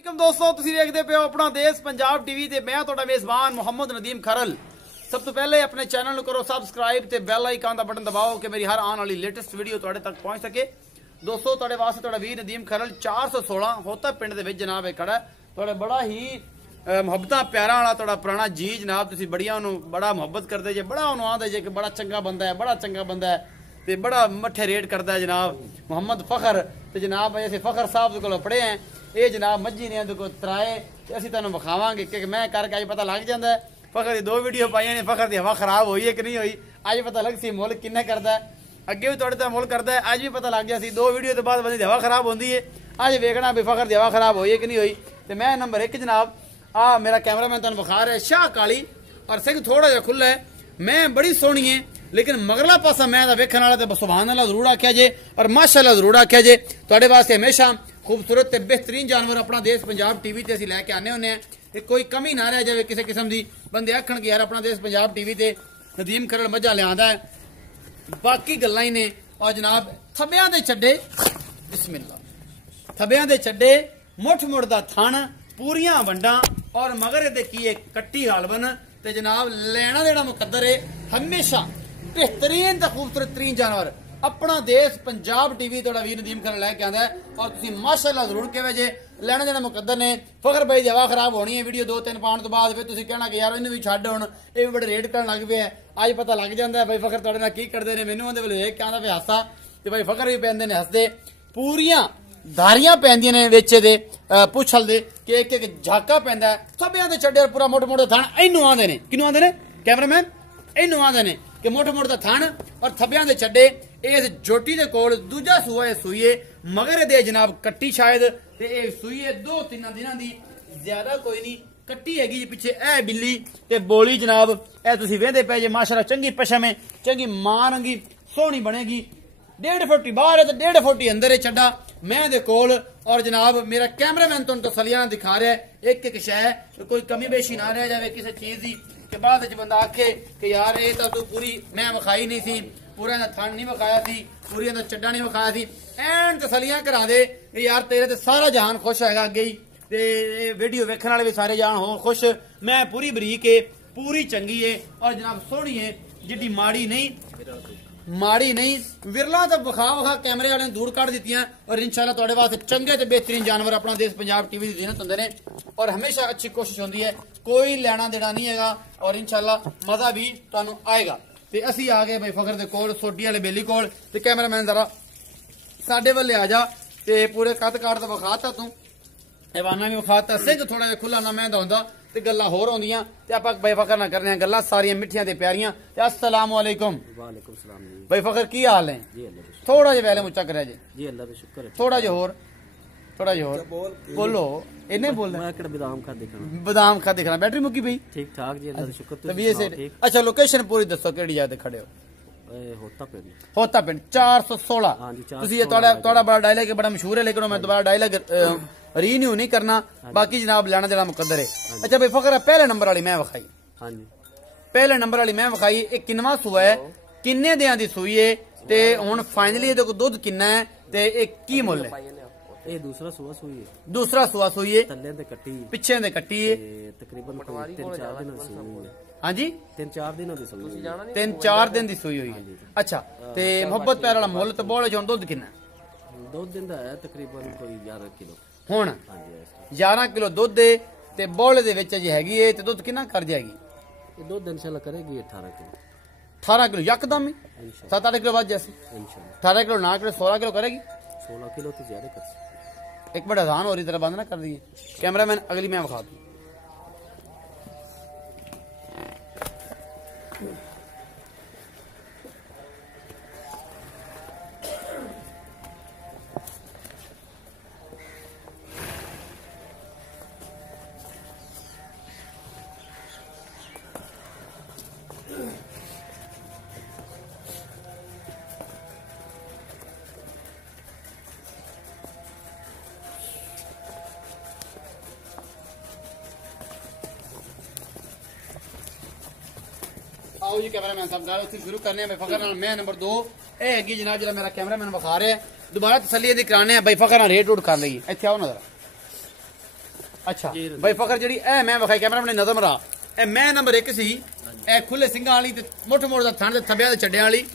दोस्तों तुसीं देखदे पे हो अपना देश पंजाब टीवी ते मैं तुहाडा मेज़बान मोहम्मद नदीम खरल। सब तो पहले अपने चैनल को करो सबसक्राइब ते बेल आइकन का बटन दबाओ कि मेरी हर आने वाली लेटेस्ट वीडियो तुहाडे तक पहुंच सके। दोस्तों तुहाडे वास्ते तुहाडा वीर नदीम खरल 416 होता पिंड दे विच जनाब है खड़ा। तुहाडा बड़ा ही मुहब्बतां प्यारा वाला तुहाडा पुराना जी जनाब, तुसीं बड़ियां उहनूं बड़ा मुहब्बत करदे जे, बड़ा उहनूं आंदे जे कि बड़ा चंगा बंदा है, बड़ा चंगा बंदा है ते बड़ा मट्ठे रेट करदा है जनाब मोहम्मद फखर। ते जनाब असीं फखर साहब दे कोलों पढ़े हैं ये जनाब मज्जी ने को तराए ते असीं तुहानूं विखावांगे कि मैं करके अज पता लग जांदा है। फखर दी 2 वीडियो पाईयां ने, फखर दी हवा खराब होई है कि नहीं होई अज पता लग सी मुल्क किन्ना करदा है। अगे भी तुहाडे दा मुल्क करदा है, अज भी पता लग गया सी। 2 वीडियो तो बाद बंदे दी हवा खराब होंदी है, अज वेखना भी फखर दी हवा खराब होई है कि नहीं होई। ते मैं नंबर 1 जनाब आ मेरा कैमरामैन तुहानूं विखा रहा है शाह काली और सिंह थोड़ा जिहा खुला है। मैं बड़ी सोहनी है लेकिन मगरला पासा मैं वेखण वाला तो सुभान अल्लाह जरूर आख्या जे और माशाअल्लाह जरूर आख्या जे। तुहाडे वास्ते हमेशा खूबसूरत ते बेहतरीन जानवर अपना देश पंजाब टीवी ते असीं लैके आने हुन्ने हैं। कोई कमी ना रह जाए किसी किस्म की, बंदे आखण कि यार अपना देश पंजाब टीवी ते नदीम खरल मज्झां लिआंदा है, बाकी गल्लां ही ने। और जनाब थब्बियां दे छड्डे बिस्मिल्लाह, थब्बियां दे छड्डे मुठ मुठ दा थण पूरियां वंडां और मगर दे की कट्टी हालवन ते जनाब लेना देना मुकद्दर है। हमेशा बेहतरीन ते खूबसूरत तरीन जानवर अपना देश पंजाब टीवी तुहाडा वीर नदीम खरल लैके आंदा है और तुसीं माशाअल्लाह जरूर कहे जे लेना देना मुकद्दर ने। फखर भाई दी हवा खराब होनी है वीडियो 2-3 पाउण तो बाद, फिर तुसीं कहना कि यार इन्हूं भी छड्ड हुण ये भी बड़े रेट करन लग पे है। अज पता लग जांदा है भाई फखर तुहाडे नाल की करदे ने। मैनूं उहदे वेले देख के आंदा पे हासा ते भाई फखर भी पैंदे ने हसदे, पूरियां धारियां पैंदियां ने विच दे पुछल दे कि एक एक झाका पैंदा है। थब्बियां दे छड्डे पूरा मोट मोट थण इहनूं आंदे ने, किनूं आंदे ने कैमरामैन इहनूं आंदे ने कि मोट मोट दा थण और थब्बियां दे छड्डे। इस जोटी दे कोल दूजा सूआ है सूईए मगर दे जनाब कट्टी शायद ते ए सूईए 2-3 दिनां दी, ज्यादा कोई नहीं कट्टी हैगी जी। पिछे ए बिल्ली ते बोली जनाब ए तुसीं वेंदे पे जे माशाअल्लाह चंगी पशम है, चंगी मां रंगी सोहनी बनेगी। 1.5 फुट बाहर है तो 1.5 फुट अंदर है छड्डा मैं दे कोल। और जनाब मेरा कैमरामैन तुहानूं तसल्लियां दिखा रहा है एक एक शै, कोई कमी बेशी ना रह जाए किसी चीज की कि बाद च बंदा आखे कि यार ये तो तू पूरी मैं विखाई नहीं सी, पूरा दा थण नहीं विखाया सी, पूरी दा चड्डा नहीं विखाया सी। एन तसल्लियां करा दे कि यार तेरे ते सारा जहान खुश हैगा अगे ही ते वीडियो वेखण वाले भी सारे जहान हो खुश। मैं पूरी बरीक है, पूरी चंगी है और जनाब सोहनी है, जिड्डी माड़ी नहीं माड़ी नहीं। विरला तो विखा विखा कैमरे वाले ने दूर कढ़ दित्तियां और इंशाअल्लाह तुहाडे वास्ते चंगे ते बेहतरीन जानवर अपना देश पंजाब टीवी दी ज़ीनत हुंदे ने और हमेशा अच्छी कोशिश होंदी है, कोई लेना देना नहीं हैगा और इंशाअल्लाह मजा भी तुहानूं आएगा। ते असीं आ गए भाई फखर दे कोल सोटी वाले बेली कोल ते कैमरामैन जरा साडे वल्ले आ जा ते पूरे कद काट तो विखाता तू, हैवाना भी विखाता, सिंह थोड़ा जिहा खुला ना मैंदा हुंदा ते गल्लां होर होंदियां ते आपां भाई फखर ना करने गल्लां सारियां मिठियां ते प्यारियां। ते अस्सलाम वालेकुम। वालेकुम सलाम जी। भाई फखर की हाल है जी अल्लाह का शुक्र थोड़ा जिहा वैले मुच्चा करे जी अल्लाह का शुक्र है। थोड़ा जिहा होर थोड़ा जिहा होर बोलो इन्हें बोलना मैं किड़ा बादाम खा देखना बादाम खा देखना बैटरी मुक्की पई ठीक ठाक जी अल्लाह का शुक्र। तबीयत से ठीक अच्छा लोकेशन पूरी दसो केड़ी जगह ते खड़े हो। होता पे होता पिंड 416। हाँ जी, 416 तुसी ये थोड़ा बड़ा डायलॉग है, बड़ा मशहूर है लेकिन मैं दोबारा डायलॉग रीन्यू नहीं करना, बाकी जनाब लेना देना मुकद्दर है। अच्छा भाई फखर पहले नंबर वाली मैं विखाई, हाँ जी पहले नंबर वाली मैं विखाई एक किन्नवा सूआ है, किन्ने दियां दी सूई है ते हुण फाइनली ਇਹਦੇ ਕੋ ਦੁੱਧ ਕਿੰਨਾ ਹੈ ਤੇ ਇਹ ਕੀ ਮੁੱਲ ਹੈ। ਇਹ ਦੂਸਰਾ ਸੂਆ ਸੂਈ ਹੈ, दूसरा सूआ सूई है, ਥੱਲੇ ਤੇ ਕੱਟੀ ਪਿੱਛੇ ਦੇ ਕੱਟੀ ਹੈ ਤੇ ਤਕਰੀਬਨ 3-4 ਦਿਨਾਂ ਦੀ ਸੂਈ ਹੈ। ਹਾਂਜੀ 3-4 ਦਿਨਾਂ ਦੀ ਸੂਈ ਹੈ, 3-4 ਦਿਨ ਦੀ ਸੂਈ ਹੋਈ ਹੈ। ਅੱਛਾ ਤੇ ਮੁਹੱਬਤ ਪਿਆਰ ਵਾਲਾ ਮੁੱਲ ਤੇ ਬੋਲੇ ਚੋਂ ਦੁੱਧ ਕਿੰਨਾ 2 ਦਿਨ ਦਾ ਹੈ ਤਕਰੀਬਨ ਕੋਈ 11 ਕਿਲੋ। ਹੁਣ हाँ जी 11 ਕਿਲੋ ਦੁੱਧ ਦੇ ਤੇ ਬੋਲੇ ਦੇ ਵਿੱਚ ਜੀ ਹੈਗੀ ਏ ਤੇ ਦੁੱਧ ਕਿੰਨਾ ਕਰ ਜਾਏਗੀ। ये 2 दिन इंशाल्लाह करेगी 18 किलो 18 किलो यकदम ही इंशाल्लाह 7-8 किलो बाद जैसे इंशाल्लाह 18 किलो 9 किलो 16 किलो करेगी। 16 किलो तो ज्यादा कर सकते। एक मिनट आसान हो रही तरह बंद ना कर दिए कैमरामैन, अगली मैं विखा दूं। आओ जी कैमरामैन साहब गाल शुरू करने हैं फखर नाल। मैं नंबर 2 ए हैगी जनाब जरा मेरा कैमरामैन विखा रहा है, दोबारा तसल्ली दी कराने हैं भाई फखर नाल रेट रूट कर लईए। इत्थे आओ ना जरा ਅੱਛਾ ਬਾਈ ਫਖਰ ਜਿਹੜੀ ਇਹ ਮੈਂ ਵਿਖਾਈ ਕੈਮਰਾ ਆਪਣੇ ਨਜ਼ਰ ਮਰਾ ਇਹ ਮੈਂ ਨੰਬਰ 1 ਸੀ ਇਹ ਖੁੱਲੇ ਸਿੰਘਾਂ ਵਾਲੀ ਤੇ ਮੋਟੇ ਮੋਟੇ ਦਾ ਥਣ ਦੇ ਥੱਬਿਆਂ ਦੇ ਛੱਡਿਆਂ ਵਾਲੀ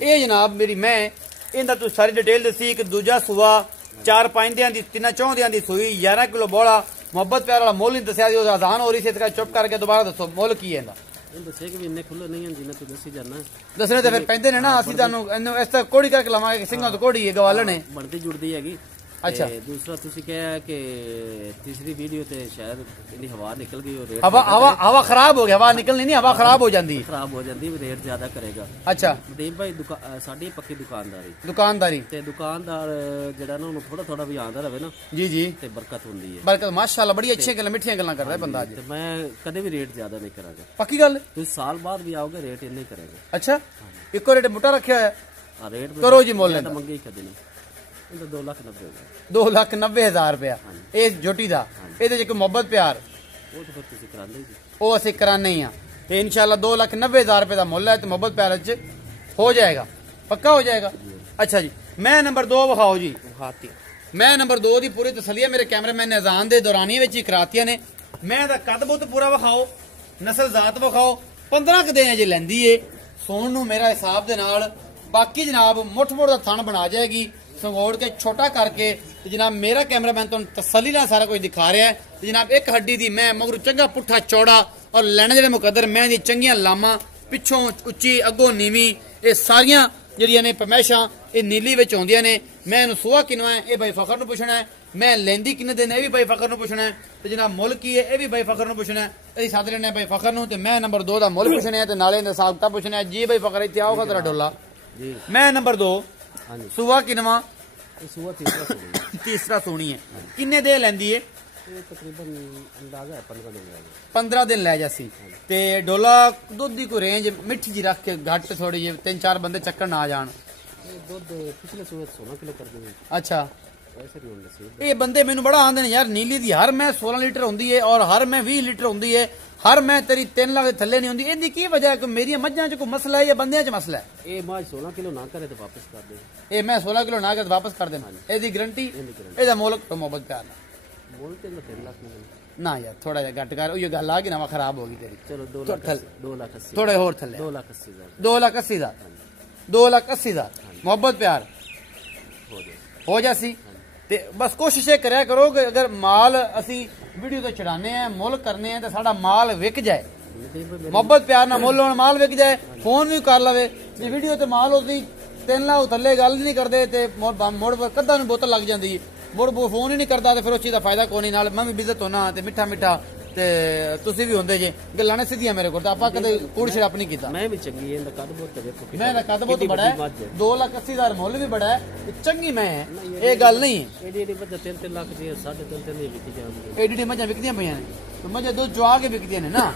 ਇਹ ਜਨਾਬ ਮੇਰੀ ਮੈਂ ਇਹਦਾ ਤੁਸੀਂ ਸਾਰੀ ਡਿਟੇਲ ਦੱਸੀ ਇੱਕ ਦੂਜਾ ਸੂਆ 4-5 ਦਿਨਾਂ ਦੀ 3-4 ਦਿਨਾਂ ਦੀ ਸੂਈ 11 ਕਿਲੋ ਬੋਲਾ ਮੁਹੱਬਤ ਪਿਆਰ ਵਾਲਾ ਮੁੱਲ ਨਹੀਂ ਦੱਸਿਆ ਜੀ ਉਹ ਆਜ਼ਾਨ ਹੋ ਰਹੀ ਸੀ ਇਸ ਕਰਕੇ ਚੁੱਪ ਕਰਕੇ ਦੁਬਾਰਾ ਦੱਸੋ ਮੁੱਲ ਕੀ ਹੈ ਇਹਦਾ ਇਹ ਦੱਸੇ ਕਿ ਵੀ ਇੰਨੇ ਖੁੱਲੇ ਨਹੀਂ ਹਨ ਜਿੰਨਾ ਤੂੰ ਦੱਸੀ ਜਾਣਾ ਦੱਸਣੇ ਤੇ ਫਿਰ ਪੈਂਦੇ ਨੇ ਨਾ ਅਸੀਂ ਤੁਹਾਨੂੰ ਇਹਨੂੰ ਇਸ ਤਰ੍ਹਾਂ ਕੋੜੀ ਕਰਕੇ ਲਾਵਾਂਗੇ ਸਿੰਘਾਂ ਤੋਂ ਕੋੜੀ ਹੈ ਗਵਾਲਣ ਹੈ ਬਣਦੀ ਜੁੜਦੀ ਹੈਗੀ ਅੱਛਾ ਦੂਸਰਾ ਤੁਸੀਂ ਕਿਹਾ ਕਿ ਤੀਸਰੀ ਵੀਡੀਓ ਤੇ ਸ਼ਾਇਦ ਇਹਦੀ ਹਵਾ ਨਿਕਲ ਗਈ ਔਰ ਹਵਾ ਖਰਾਬ ਹੋ ਗਿਆ ਹਵਾ ਨਿਕਲਣੀ ਨਹੀਂ ਹਵਾ ਖਰਾਬ ਹੋ ਜਾਂਦੀ ਖਰਾਬ ਹੋ ਜਾਂਦੀ ਰੇਟ ਜ਼ਿਆਦਾ ਕਰੇਗਾ ਅੱਛਾ ਦੀਪ ਭਾਈ ਸਾਡੀ ਪੱਕੀ ਦੁਕਾਨਦਾਰੀ ਤੇ ਦੁਕਾਨਦਾਰ ਜਿਹੜਾ ਨਾ ਉਹਨੂੰ ਥੋੜਾ ਥੋੜਾ ਵੀ ਆਉਂਦਾ ਰਹੇ ਨਾ ਜੀ ਜੀ ਤੇ ਬਰਕਤ ਹੁੰਦੀ ਹੈ ਬਰਕਤ ਮਾਸ਼ਾਅੱਲਾ ਬੜੀ ਅੱਛੀਆਂ ਗੱਲਾਂ ਮਿੱਠੀਆਂ ਗੱਲਾਂ ਕਰਦਾ ਬੰਦਾ ਅੱਜ ਤੇ ਮੈਂ ਕਦੇ ਵੀ ਰੇਟ ਜ਼ਿਆਦਾ ਨਹੀਂ ਕਰਾਂਗਾ ਪੱਕੀ ਗੱਲ ਤੁਸੀਂ ਸਾਲ ਬਾਅਦ ਵੀ ਆਓਗੇ ਰੇਟ ਇੰਨੇ ਕਰੇਗਾ ਅੱਛਾ ਇੱਕੋ ਰੇਟ ਮੁੱਟਾ ਰੱਖਿਆ ਹੋਇਆ ਆ ਰੇਟ ਕਰੋ ਜੀ ਮੁੱਲ ਤਾਂ ਮੰਗੇ ਕਦੇ ਨਹੀਂ 2,90,000 ਰੁਪਇਆ ਇਹ ਜੋਟੀ ਦਾ ਇਹਦੇ ਚ ਕੋਈ ਮੁਹੱਬਤ ਪਿਆਰ ਉਹ ਤਾਂ ਫਿਰ ਤੁਸੀਂ ਕਰਾਂਦੇ ਜੀ ਉਹ ਅਸੀਂ ਕਰਾਣੇ ਹੀ ਆ ਤੇ ਇਨਸ਼ਾਅੱਲਾ 2,90,000 ਰੁਪਏ ਦਾ ਮੁੱਲ ਹੈ ਤੇ ਮੁਹੱਬਤ ਪਿਆਰ ਚ ਹੋ ਜਾਏਗਾ ਪੱਕਾ ਹੋ ਜਾਏਗਾ ਅੱਛਾ ਜੀ ਮੈਂ ਨੰਬਰ 2 ਵਿਖਾਓ ਜੀ ਮੈਂ ਨੰਬਰ 2 ਦੀ ਪੂਰੀ ਤਸੱਲੀ ਮੇਰੇ ਕੈਮਰਾਮੈਨ ਨੇ ਅਜ਼ਾਨ ਦੇ ਦੌਰਾਨੀਆਂ ਵਿੱਚ ਹੀ ਕਰਾਤੀਆਂ ਨੇ ਮੈਂ ਦਾ ਕੱਦ ਬਹੁਤ ਪੂਰਾ ਵਿਖਾਓ ਨਸਲ ਜ਼ਾਤ ਵਿਖਾਓ 15 ਕ ਦਿਨ ਅਜੇ ਲੈਂਦੀ ਏ ਸੋਣ ਨੂੰ ਮੇਰਾ ਹਿਸਾਬ ਦੇ ਨਾਲ ਬਾਕੀ ਜਨਾਬ ਮੁੱਠ ਮੁੱਠ ਦਾ ਥਣ ਬਣਾ ਜਾਏਗੀ ਸੰਗੋੜ ਕੇ ਛੋਟਾ ਕਰਕੇ ਤੇ ਜਨਾਬ ਮੇਰਾ ਕੈਮਰਾਮੈਨ ਤੁਹਾਨੂੰ ਤਸੱਲੀ ਨਾਲ ਸਾਰਾ ਕੁਝ ਦਿਖਾ ਰਿਹਾ ਹੈ ਤੇ ਜਨਾਬ ਇੱਕ ਹੱਡੀ ਦੀ ਮੈਂ ਮਗਰ ਚੰਗਾ ਪੁੱਠਾ ਚੌੜਾ ਔਰ ਲੈਣੇ ਜਿਹੜੇ ਮੁਕੱਦਰ ਮੈਂ ਦੀ ਚੰਗੀਆਂ ਲਾਮਾਂ ਪਿੱਛੋਂ ਉੱਚੀ ਅੱਗੋਂ ਨੀਵੀਂ ਇਹ ਸਾਰੀਆਂ ਜਿਹੜੀਆਂ ਨੇ ਪਰਮੇਸ਼ਾਂ ਇਹ ਨੀਲੀ ਵਿੱਚ ਆਉਂਦੀਆਂ ਨੇ ਮੈਂ ਇਹਨੂੰ ਸੂਆ ਕਿਨਵਾ ਹੈ ਇਹ ਬਾਈ ਫਖਰ ਨੂੰ ਪੁੱਛਣਾ ਹੈ ਮੈਂ ਲੈਂਦੀ ਕਿੰਨੇ ਦਿਨ ਇਹ ਵੀ ਬਾਈ ਫਖਰ ਨੂੰ ਪੁੱਛਣਾ ਹੈ ਤੇ ਜਨਾਬ ਮੁੱਲ ਕੀ ਹੈ ਇਹ ਵੀ ਬਾਈ ਫਖਰ ਨੂੰ ਪੁੱਛਣਾ ਹੈ ਅਸੀਂ ਸੱਦ ਲੈਣੇ ਬਾਈ ਫਖਰ ਨੂੰ ਤੇ ਮੈਂ ਨੰਬਰ 2 ਦਾ ਮੁੱਲ ਪੁੱਛਣਾ ਹੈ ਤੇ ਨਾਲੇ ਇਹਦਾ ਹਿਸਾਬ ਕਿਤਾਬ ਪੁੱਛਣਾ ਹੈ ਜੀ ਬਾਈ ਫਖਰ ਇੱਥੇ ਆਓ ਖਤਰਾ ਡੋਲਾ ਜੀ ਮੈਂ ਨੰਬਰ 2 ਸੂਆ ਕਿਨਵਾ ਸੂਆ ਤੀਸਰਾ ਸੋਣੀ ਹੈ ਕਿੰਨੇ ਦੇ ਲੈਂਦੀ ਏ ਇਹ ਤਕਰੀਬਨ ਅੰਦਾਜ਼ਾ ਹੈ 15 ਦਿਨ ਲੈ ਜਾਸੀ ਤੇ ਡੋਲਾ ਦੁੱਧ ਦੀ ਕੋਈ ਰੇਂਜ ਮਿੱਠੀ ਜੀ ਰੱਖ ਕੇ ਘੱਟ ਥੋੜੀ ਜਿਹੀ 3-4 ਬੰਦੇ ਚੱਕਰ ਨਾ ਆ ਜਾਣ ਇਹ ਦੁੱਧ ਪਿਛਲੇ ਸੂਏ 16 ਕਿਲੋ ਕਰ ਦਿੰਦੇ ਅੱਛਾ ਐਸੇ ਨਹੀਂ ਹੁੰਦਾ ਸੀ ਇਹ ਬੰਦੇ ਮੈਨੂੰ ਬੜਾ ਆਂਦੇ ਨੇ ਯਾਰ ਨੀਲੀ ਦੀ ਹਰ ਮੈਂ 16 ਲੀਟਰ ਹੁੰਦੀ ਏ ਔਰ ਹਰ ਮੈਂ 20 ਲੀਟਰ ਹੁੰਦੀ ਏ ਹਰ ਮੈਂ ਤੇਰੀ 3 ਲੱਖ ਦੇ ਥੱਲੇ ਨਹੀਂ ਹੁੰਦੀ ਇਹਦੀ ਕੀ ਵਜ੍ਹਾ ਹੈ ਕਿ ਮੇਰੀਆਂ ਮੱਝਾਂ 'ਚ ਕੋਈ ਮਸਲਾ ਹੈ ਜਾਂ ਬੰਦਿਆਂ 'ਚ ਮਸਲਾ ਹੈ ਇਹ ਮੱਝ 16 ਕਿਲੋ ਨਾ ਕਰੇ ਤਾਂ ਵਾਪਸ ਕਰ ਦੇ ਇਹ ਮੈਂ 16 ਕਿਲੋ ਨਾ ਕਰ ਵਾਪਸ ਕਰ ਦੇਣਾ ਇਹਦੀ ਗਰੰਟੀ ਇਹਦਾ ਮੁੱਲ ਮੁਹੱਬਤ ਪਿਆਰ ਨਾਲ ਮੁੱਲ ਤੇ 3 ਲੱਖ ਨਹੀਂ ਨਾ ਯਾਰ ਥੋੜਾ ਜਿਹਾ ਘੱਟ ਕਰ ਉਹ ਗੱਲ ਆ ਕਿ ਨਵਾਂ ਖਰਾਬ ਹੋ ਗਈ ਤੇਰੀ ਚਲੋ 2 ਲੱਖ 80 ਥੋੜੇ ਹੋਰ ਥੱਲੇ 2,80,000 2,80,000 ਮੁਹੱਬਤ ਪਿਆਰ ਹੋ ਜਾਸੀ ਤੇ ਬਸ ਕੋਸ਼ਿਸ਼ ਇਹ ਕਰਿਆ ਕਰੋ ਕਿ ਅਗਰ ਮਾਲ ਅਸੀਂ ਵੀਡੀਓ ਤੇ ਚੜਾਣੇ ਆ ਮੁੱਲ ਕਰਨੇ ਆ ਤੇ ਸਾਡਾ ਮਾਲ ਵਿਕ ਜਾਏ ਮੁਹੱਬਤ ਪਿਆਰ ਨਾਲ ਮੁੱਲ ਹੋਣ ਮਾਲ ਵਿਕ ਜਾਏ ਫੋਨ ਵੀ ਕਰ ਲਵੇ ਜੇ ਵੀਡੀਓ ਤੇ ਮਾਲ ਉਹਦੀ 3 ਲੱਖ ਥੱਲੇ ਗੱਲ ਨਹੀਂ ਕਰਦੇ ਤੇ ਮੋੜ ਕੱਦਾਂ ਨੂੰ ਬੋਤਲ ਲੱਗ ਜਾਂਦੀ ਮੁੜ ਫੋਨ ਹੀ ਨਹੀਂ ਕਰਦਾ ਤੇ ਫਿਰ ਉਸ ਚੀਜ਼ ਦਾ ਫਾਇਦਾ ਕੋਈ ਨਹੀਂ ਨਾਲ ਮੈਂ ਵੀ ਬਿਜ਼ਤ ਹੋਣਾ ਤੇ ਮਿੱਠਾ ਮਿੱਠਾ ਤੇ ਤੁਸੀਂ ਵੀ ਹੁੰਦੇ ਜੇ ਗੱਲਾਂ ਨੇ ਸਿੱਧੀਆਂ ਮੇਰੇ ਕੋਲ ਤਾਂ ਆਪਾਂ ਕਦੇ ਕੂੜ ਛੜਾਪ ਨਹੀਂ ਕੀਤਾ ਮੈਂ ਵੀ ਚੰਗੀ ਇਹਦਾ ਕੱਦ ਬਹੁਤ ਵੇਖੋ ਮੈਂ ਦਾ ਕੱਦ ਬਹੁਤ ਬੜਾ ਹੈ 2,80,000 ਮੁੱਲ ਵੀ ਬੜਾ ਹੈ ਚੰਗੀ ਮੈਂ ਹੈ ਇਹ ਗੱਲ ਨਹੀਂ ਇਹਦੀ ਵਜ੍ਹਾ 3 ਲੱਖ ਦੀ 3.5 ਦੀ ਵਿਕੀ ਜਾਂਦੀ ਐਡੀ ਮੱਝਾਂ ਵਿਕਦੀਆਂ ਪਈਆਂ ਨੇ ਤੇ ਮੱਝਾਂ ਦੋ ਜਵਾ ਕੇ ਵਿਕਦੀਆਂ ਨੇ ਨਾ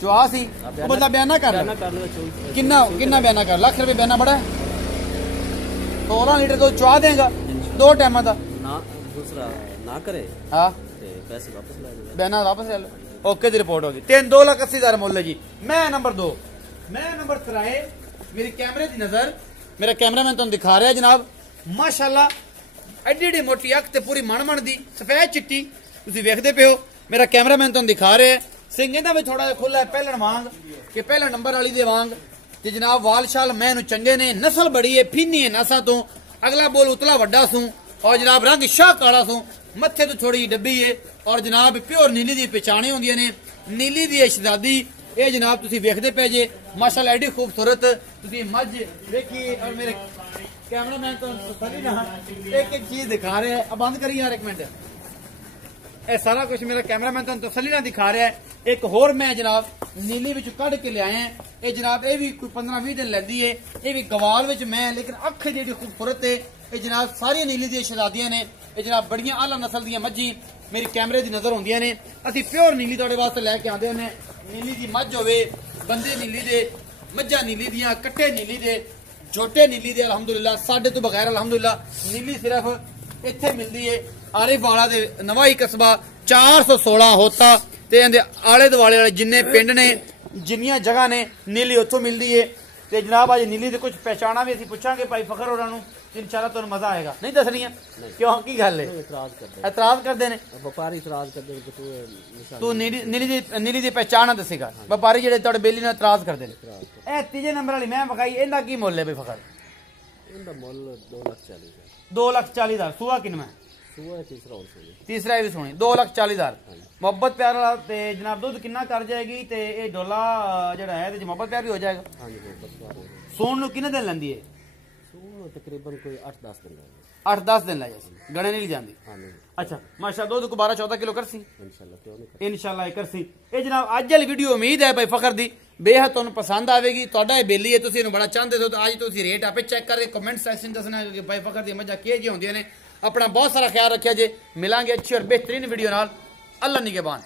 ਜਵਾ ਸੀ ਉਹ ਬੰਦਾ ਬਿਆਨ ਨਾ ਕਰ ਕਿੰਨਾ ਬਿਆਨਾ ਕਰ ਲੱਖ ਰੁਪਏ ਬਿਆਨਾ ਬੜਾ 16 ਲੀਟਰ ਤੋਂ ਚਵਾ ਦੇਗਾ 2 ਟਾਈਮਾਂ ਦਾ ਨਾ ਦੂਸਰਾ ਨਾ ਕਰੇ ਹਾਂ ਤੇ ਪੈਸੇ ਵਾਪਸ ਲੈ ਲੈ ਬਿਆਨਾ ਵਾਪਸ ਲੈ ਲਓ ਓਕੇ ਦੀ ਰਿਪੋਰਟ ਹੋ ਗਈ 2,80,000 ਮੁੱਲ ਹੈ ਜੀ ਮੈਂ ਨੰਬਰ 2 ਮੈਂ ਨੰਬਰ 3 ਮੇਰੀ ਕੈਮਰੇ ਦੀ ਨਜ਼ਰ ਮੇਰਾ ਕੈਮਰਾਮੈਨ ਤੁਹਾਨੂੰ ਦਿਖਾ ਰਿਹਾ ਜਨਾਬ ਮਾਸ਼ਾਅੱਲਾ ਐਡੀ ਮੋਟੀ ਅੱਖ ਤੇ ਪੂਰੀ ਮਣ ਦੀ ਸਫੈਦ ਚਿੱਟੀ ਤੁਸੀਂ ਵੇਖਦੇ ਪਿਓ ਮੇਰਾ ਕੈਮਰਾਮੈਨ ਤੁਹਾਨੂੰ ਦਿਖਾ ਰਿਹਾ ਸਿੰਘ ਇਹਦਾ ਵੀ ਥੋੜਾ ਜਿਹਾ ਖੁੱਲਾ ਪਹਿਲਣ ਵਾਂਗ ਕਿ ਪਹਿਲਾ ਨੰਬਰ ਵਾਲੀ ਦੇ ਵਾਂਗ ਤੇ ਜਨਾਬ ਵਾਲਸ਼ਾਲ ਮੈਂ ਇਹਨੂੰ ਚੰਗੇ ਨੇ ਨਸਲ ਬੜੀ ਹੈ ਫੀਨੀ ਹੈ ਨਸਾਂ ਤੋਂ ਅਗਲਾ ਬੋਲ ਉਤਲਾ ਵੱਡਾ ਸੂ और जनाब रंग शाह काला सू मत्थे तो थोड़ी डब्बी है और जनाब प्योर नीली दी पहचाने होंदियां ने नीली दी शहजादी ये जनाब तुसी वेखदे पे जे माशाअल्लाह एडी खूबसूरत तुसी मझ देखी और मेरे कैमरामैन तो तसल्ली ना एक चीज दिखा रहे हैं अब बंद करिए यार एक मिनट ये सारा कुछ मेरा कैमरामैन तो तसल्ली ना दिखा रहा है एक होर मैं जनाब नीली विच कढ के ले आए ये जनाब ये भी कोई 15-20 दिन लैंदी है ये भी गवाल विच मैं लेकिन अख जेडी खूबसूरत है ये जनाब सारी नीली दी शहजादियां ने ये जनाब बड़ियां आला नस्ल दी मझी मेरी कैमरे दी नजर होंदियां ने असी प्योर नीली तुहाडे वास्ते लेके आंदे ने नीली दी मझ होवे बंदे नीली दे मझां नीली दियां कट्टे नीली दे झोटे नीली दे अलहमदुलिल्लाह साडे तो बगैर अलहमदुलिल्लाह नीली सिर्फ इत्थे मिलदी है आरिफ वाला दे नवाई कस्बा 416 होता ते इहदे आले दुआले वाले जिन्ने पिंड ने जिन्नियां जगह ने नीली उत्थों मिलदी है ते जनाब अज नीली दे कुछ पहचाना भी असीं पुछांगे भाई फखर होरां नूं इंशाल्लाह तुहानू मजा आएगा। नहीं दसनियां क्यों की गल है? एतराज करते हैं ਵਪਾਰੀ ਇਤਰਾਜ਼ ਕਰਦੇ ਨੇ ਕਿ तू नीली दी पहचान दसेगा। व्यापारी जेडे तुहाडे बेली नाल एतराज करते हैं। ए तीजे नंबर वाली मैं विखाई इहदा की मुੱਲ है बई फखर? ਇਹਦਾ ਮੁੱਲ 2,40,000 2,40,000 सूआ किनवा? ਸੂਆ ਤੀਸਰਾ ਹੋਰ ਸੂਆ तीसरा भी सुनी 2,40,000 मोहब्बत प्यार वाला ते जनाब दुध कितना कर जाएगी ते ये डोला जेड़ा है ते मोहब्बत प्यार भी हो जाएगा। हाँ जी मोहब्बत प्यार हो जाएगा। सोन नु कितने दिन लंदी है? सोन तकरीबन कोई 8-10 दिन लगेगा। 8-10 दिन लग जासी गणे नहीं जांदी। हाँ नहीं अच्छा माशाल्लाह दूध को 12-14 किलो करसी इंशाल्लाह क्यों नहीं इंशाल्लाह करसी। ये जनाब अज वाली वीडियो उम्मीद है भाई फखर दी बेहद तुहानू पसंद आवेगी। तुहाडा ये बेली है तुसीं इहनू बड़ा चाहते हो तो अज तुसीं रेट आपे चेक करके कमेंट सैक्शन दसना कि भाई फखर दी मजा किह जी होंदियां ने। अपना बहुत सारा ख्याल रखिया जे। मिलांगे अच्छी और बेहतरीन वीडियो नाल। अल्लाह निगहबान।